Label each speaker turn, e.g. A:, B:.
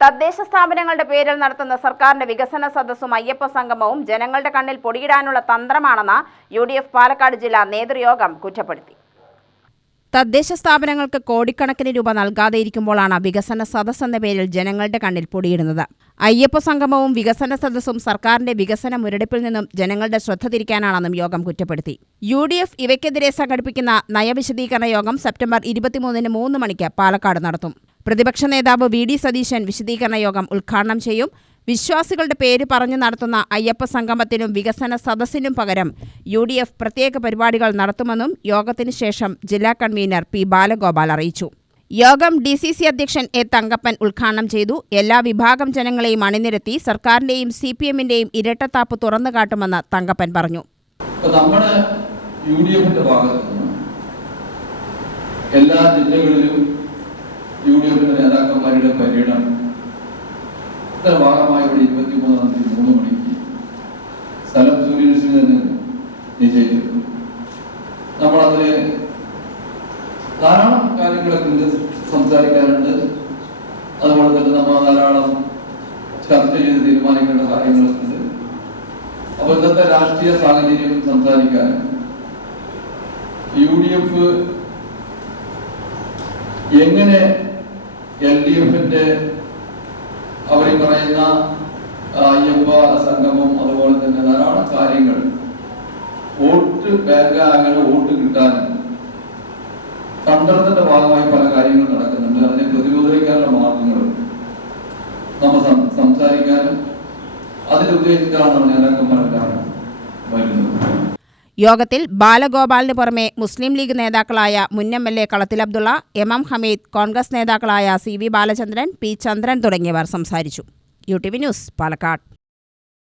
A: തദ്ദേശ സ്ഥാപനങ്ങളുടെ പേരിൽ നടത്തുന്ന സർക്കാരിന്റെ വികസന സദസ്സും അയ്യപ്പ സംഗമവും ജനങ്ങളുടെ കണ്ണിൽ പൊടിയിടാനുള്ള തന്ത്രമാണെന്ന് യു പാലക്കാട് ജില്ലാ നേതൃയോഗം കുറ്റപ്പെടുത്തി. തദ്ദേശ സ്ഥാപനങ്ങൾക്ക് കോടിക്കണക്കിന് രൂപ നൽകാതെ ഇരിക്കുമ്പോഴാണ് വികസന സദസ് എന്ന പേരിൽ ജനങ്ങളുടെ കണ്ണിൽ പൊടിയിടുന്നത്. അയ്യപ്പ സംഗമവും വികസന സദസ്സും സർക്കാരിന്റെ വികസന മുരടിപ്പിൽ നിന്നും ജനങ്ങളുടെ ശ്രദ്ധ തിരിക്കാനാണെന്നും യോഗം കുറ്റപ്പെടുത്തി. യു ഡി എഫ് ഇവയ്ക്കെതിരെ സംഘടിപ്പിക്കുന്ന നയവിശദീകരണ യോഗം സെപ്റ്റംബർ ഇരുപത്തിമൂന്നിന് മൂന്ന് മണിക്ക് പാലക്കാട് നടത്തും. പ്രതിപക്ഷ നേതാവ് വി ഡി സതീശൻ വിശദീകരണ യോഗം ഉദ്ഘാടനം ചെയ്യും. വിശ്വാസികളുടെ പേര് പറഞ്ഞു നടത്തുന്ന അയ്യപ്പ സംഗമത്തിനും വികസന സദസ്സിനും പകരം യു ഡി എഫ് പ്രത്യേക പരിപാടികൾ നടത്തുമെന്നും യോഗത്തിന് ശേഷം ജില്ലാ കൺവീനർ പി ബാലഗോപാൽ അറിയിച്ചു. യോഗം ഡി സി സി അധ്യക്ഷൻ എ തങ്കപ്പൻ ഉദ്ഘാടനം ചെയ്തു. എല്ലാ വിഭാഗം ജനങ്ങളെയും അണിനിരത്തി സർക്കാരിന്റെയും സി പി എമ്മിന്റെയും ഇരട്ടത്താപ്പ് തുറന്നു കാട്ടുമെന്ന് തങ്കപ്പൻ പറഞ്ഞു.
B: എല്ലാ ജില്ലകളിലും നേതാക്കന്മാരുടെ പര്യടനം. ഇതിന്റെ ഭാഗമായി ഇവിടെ ഇരുപത്തി മൂന്നാം തീയതി മൂന്ന് മണിക്ക് സ്ഥലം സൂര്യനിസിൽ തന്നെ നിശ്ചയിച്ചിട്ടുണ്ട് നമ്മളതിൽ ധാരാളം കാര്യങ്ങളൊക്കെ കുറിച്ച് സംസാരിക്കാനുണ്ട്. അതുപോലെ തന്നെ നമ്മൾ ധാരാളം ചർച്ച ചെയ്ത് തീരുമാനിക്കേണ്ട കാര്യങ്ങളൊക്കെ ഉണ്ട്. അപ്പൊ ഇന്നത്തെ രാഷ്ട്രീയ സാഹചര്യം സംസാരിക്കാൻ യു ഡി എഫ് എങ്ങനെ എൽ ഡി എഫിന്റെ അവർ പറയുന്ന അയ്യപ്പ സംഗമം അതുപോലെ തന്നെ ധാരാളം കാര്യങ്ങൾ. വോട്ട് ബാങ്കാകെ വോട്ട് കിട്ടാനും തന്ത്രത്തിന്റെ ഭാഗമായി പല കാര്യങ്ങൾ നടക്കുന്നുണ്ട്. അതിനെ പ്രതിരോധിക്കാനുള്ള മാർഗങ്ങൾ നമ്മൾ സംസാരിക്കാനും അതിലുദ്ദേശിച്ചാണ് നേതാക്കന്മാരെല്ലാം വരുന്നത്.
A: യോഗത്തിൽ ബാലഗോപാലിന് പുറമെ മുസ്ലിം ലീഗ് നേതാക്കളായ മുൻ M L A Kalathil Abdulla M M Hameed Congress നേതാക്കളായ C V Balachandran P Chandran തുടങ്ങിയവർ സംസാരിച്ചു. U T V news Palakkad.